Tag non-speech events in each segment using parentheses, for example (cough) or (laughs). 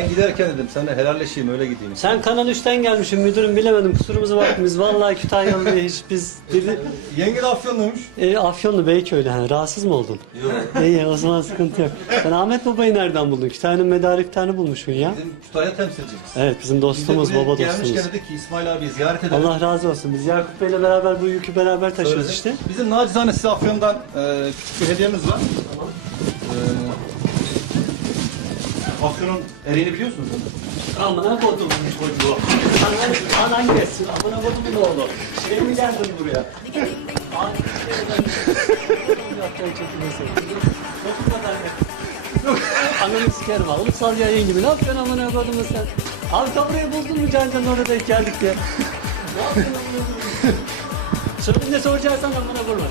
Ben giderken dedim sana helalleşeyim öyle gideyim. Sen Kanal 3'ten gelmişsin müdürüm bilemedim kusurumuza bakma biz vallahi Kütahyalı hiç biz dedi, Yenge de Afyonluymuş. e, Afyonlu Beyköylü ha rahatsız mı oldun? Yok. İyi o zaman sıkıntı yok. Sen Ahmet Baba'yı nereden buldun? Kütahya'nın medariklerini bulmuşsun ya. Bizim Kütahya temsilcimiz. Evet bizim dostumuz, baba gelmişken dostumuz. dedik ki İsmail abi ziyaret edelim. Allah razı olsun. Biz Yakup Bey'le beraber bu yükü beraber taşıyoruz Söyledi. işte. Bizim nacizane size Afyon'dan e, küçük bir hediyemiz var. E, Afyon'un eriğini biliyorsunuz değil mi? Amına kodumun çocuğu. Anan, anan gelsin. Amına kodumun oğlu. Şey mi geldin buraya? Abi, Yapacağın çekilmesi. Yok ya. Ananı sikerim ha. Ulusal yayın gibi. Ne yapıyorsun amına kodumun sen? Abi taburayı buldun mu Can Can orada geldik diye. Ne yapıyorsun amına kodumun? Şimdi ne soracaksan amına vurma.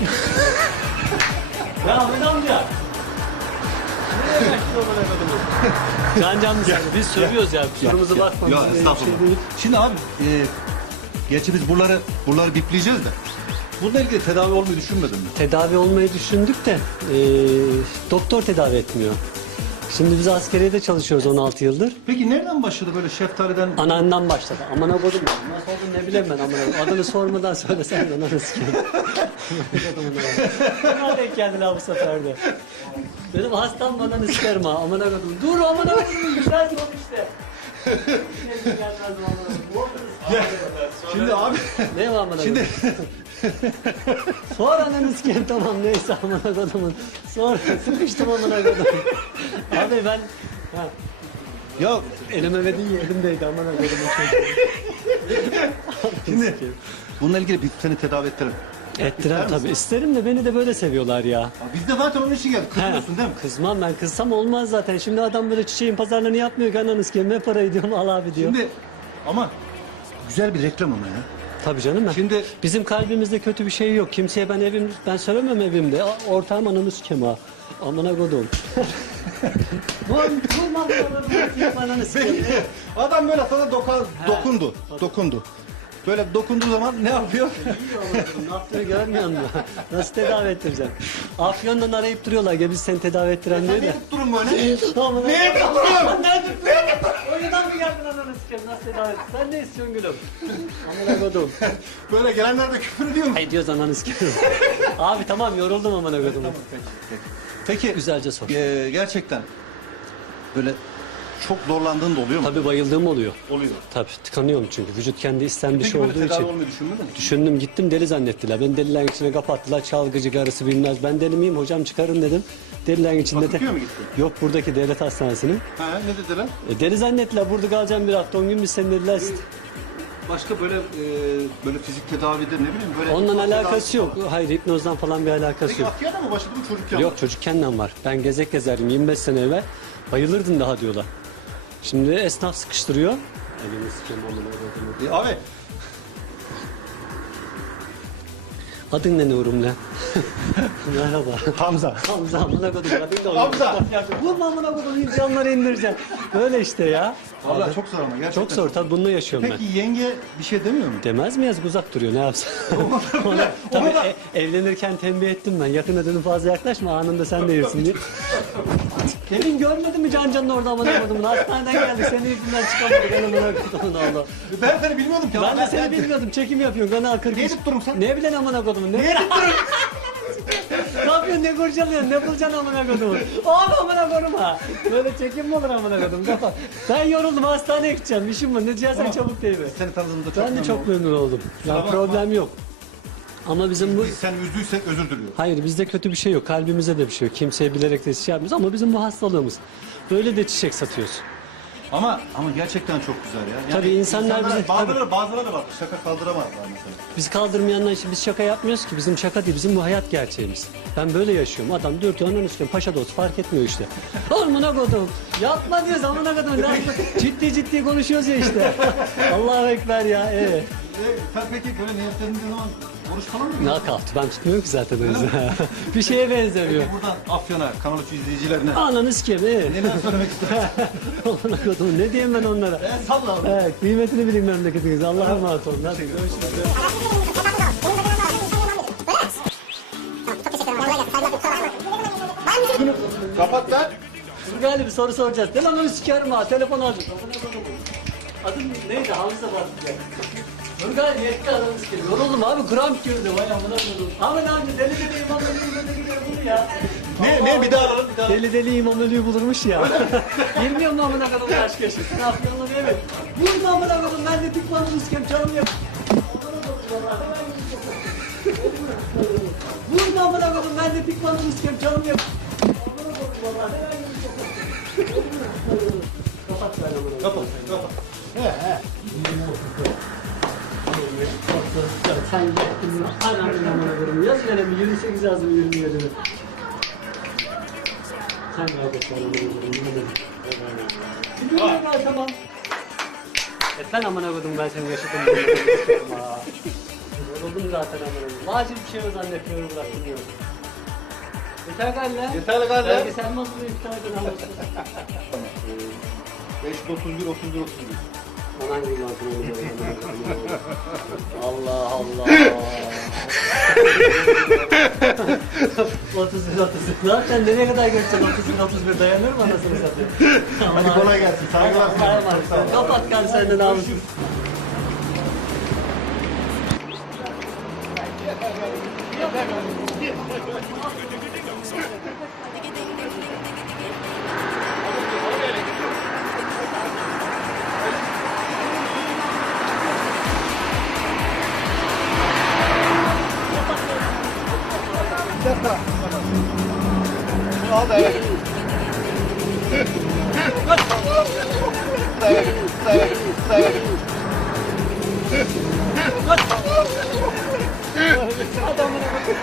ya Ahmet amca. Can Can mısın? Biz söylüyoruz ya. Kusurumuza bakma. Ya estağfurullah. şey. Şimdi abi e, gerçi biz buraları buraları bipleyeceğiz de. Bununla ilgili tedavi olmayı düşünmedim mi? tedavi olmayı düşündük de e, doktor tedavi etmiyor. Şimdi biz askeriyede çalışıyoruz 16 yıldır. Peki nereden başladı böyle şeftaliden? Anandan başladı. Amına kodum. Nasıl oldu ne bileyim ben amına kodum. Adını sormadan söylesen de ananı sikeyim. Buna denk geldin ha bu sefer de. Benim hastam bana sikerim ha. Amına kodum. Dur amına kodum. Güzel sor işte. Oluruz. Şimdi abi Ne var amına şimdi? Sor ananı sikeyim tamam neyse amına kodumun. Sor sıkıştım amına kodum. Abi ben ha, ya elime ve değil elimdeydi amına kodumun çocuğu. şimdi bununla ilgili biz seni tedavi ettirelim. Ettiren tabii isterim de beni de böyle seviyorlar ya. Ya Biz de zaten onun için geldik. Kızmıyorsun He, değil mi? Kızmam ben kızsam olmaz zaten. Şimdi adam böyle çiçeğin pazarlığını yapmıyor ki ananı sikeyim. Ne parayı diyorum al abi diyor. Şimdi ama güzel bir reklam ama ya. Tabii canım ben. Şimdi- Bizim kalbimizde kötü bir şey yok. Kimseye ben evim ben söylemem evimde. A- Ortağım ananı sikeyim ha. Amına kodum. (laughs) Ananı sikeyim. Adam böyle sana dokan, dokundu. Dokundu. Böyle dokunduğu zaman ne yapıyor? Ne yaptığını görmüyor musun? Nasıl tedavi ettireceğim? Afyon'dan arayıp duruyorlar. Gel biz seni tedavi ettiren diye de. ne durun böyle? Amına Ne yapıyorsun? Nerede? Oyundan mı geldin Nasıl tedavi ettin? Sen ne istiyorsun gülüm? Amına kodum. (laughs) Böyle gelenler de küfür ediyor mu? Hey diyoruz ananı sikeyim. (laughs) Abi tamam yoruldum amına kodum. Peki Güzelce sor. e, gerçekten böyle çok zorlandığın da oluyor mu? Tabii bayıldığım oluyor. Oluyor. Tabii tıkanıyorum çünkü. Vücut kendi isten dışı Peki böyle olduğu için. olmayı düşünmedin mi? Düşündüm gittim deli zannettiler. Beni delilerin içine kapattılar. Çalgıcı karısı bilmez. Ben deli miyim hocam çıkarın dedim. Delilerin içinde de. Bakırköy'e mi gittin? Yok buradaki devlet hastanesinin. Ha, ne dediler? E, deli zannettiler. Burada kalacağım bir hafta 10 gün biz seni dediler. Başka böyle e, böyle fizik tedavide ne bileyim böyle... Onunla alakası yok. Hayır hipnozdan falan bir alakası Peki yok. Akya'da mı başladı bu çocukken? Yok çocukkenden var. Ben gezek gezerdim 25 sene evvel. Bayılırdın daha diyorlar. Şimdi esnaf sıkıştırıyor. Elini sikeyim amına koyayım. E, abi Adın ne Nurum lan? (laughs) Merhaba. Hamza. Hamza amına kodum. Adın da Hamza. Vurma amına kodum. İnsanları indireceğim. Böyle işte ya. Valla çok zor ama gerçekten. Çok zor. Tabii bununla yaşıyorum ben. Peki yenge bir şey demiyor mu? Demez mi yazık uzak duruyor ne yapsın? (laughs) Ona, tabii Ona da- e- evlenirken tembih ettim ben. Yakına dedim fazla yaklaşma anında sen de yersin diye. (laughs) Demin görmedin mi Can Can'ın orada amına kodumun? Hastaneden geldik senin yüzünden çıkamadık. Ben amına kodumun. Ben seni bilmiyordum ki. Ben de seni bilmiyordum. Çekim yapıyorsun. Kanal 43. Ne edip durun sen? Ne bilen amına kodumun? Ne edip durun? ne yapıyorsun? Ne kurcalıyorsun? Ne bulacaksın amına kodumun? Oğlum amına koduma. Böyle çekim mi olur amına kodum? Kapat. Ben yoruldum hastaneye gideceğim. İşim var. Ne diyeceksen çabuk değil mi? Seni tanıdığımda çok Ben de memnun çok oldum. memnun oldum. Ya bakma. problem yok. Ama bizim bu Biz sen üzdüysek özür diliyorum. Hayır bizde kötü bir şey yok. Kalbimize de bir şey yok. Kimseye bilerek de şey yapmıyoruz ama bizim bu hastalığımız. Böyle de çiçek satıyoruz. Ama ama gerçekten çok güzel ya. Yani Tabii insanlar bizi- bazıları bazıları da bak şaka kaldıramazlar mesela. Biz kaldırmayanlar için biz şaka yapmıyoruz ki. Bizim şaka değil. Bizim bu hayat gerçeğimiz. Ben böyle yaşıyorum. Adam diyor ki onun üstüne paşa dost fark etmiyor işte. (laughs) Amına kodum. Yapma diyoruz amına kodum. Ne yapma? (laughs) ciddi ciddi konuşuyoruz ya işte. (laughs) Allahu Ekber ya. Ee. E, sen peki böyle niyetlendiğin zaman oruç falan mı? Knockout. Ben tutmuyorum ki zaten öyle. (laughs) bir şeye benzemiyor. Peki buradan Afyon'a, Kanal 3 izleyicilerine Ananı sikeyim. Ee. neler söylemek istersin? Amına (laughs) kodum. Ne diyeyim ben onlara? e, salla abi. Evet, kıymetini bilin memleketiniz. Allah'a emanet olun. Hadi görüşürüz. Kapat lan. Turgay'la bir soru soracağız. Telefonu sikerim ha. Telefon koydum. Adın neydi? Hamza var diye. Turgay yetti adamı sikerim. Yoruldum abi. Kram girdi. Vay amına koydum. Ahmet amca deli deli imam deli deli bunu ya. Ne, ne bir daha alalım bir daha. Deli deli imam ölüyü bulurmuş ya. (laughs) Bilmiyorum mu amına koydum aşk yaşım. Ne yapıyorsun lan evet. Vurma amına koydum. Ben de tıkmadım sikerim. Canım yap. Vurma amına koydum. Ben de tıkmadım sikerim. Canım yap. Amına koydum vallahi. Hemen yürü. Kapat ben amına. Kapat. Sen gittin anamın amına koyayım. Yaz gene bir 28 yazdım 27 mi? Sen kardeş amına koyayım. Biliyorum ben tamam. E sen amına koydum ben seni yaşadım. Yoruldum zaten amına koyayım. Vacip bir şey mi zannetmiyorum bıraktım diyorum. Yeter galiba. Yeter galiba. Belki sen nasıl bir iptal edin anlaşılır. 5, 31, 31, 31. Allah Allah. 31 31. Zaten nereye kadar götüreceksin 31 31 dayanır mı anasını satayım? Hadi kolay gelsin. Saygılar emanet. Kapat gel sen de namussuz. Al da evet. Evet, evet, evet. Adamına bak.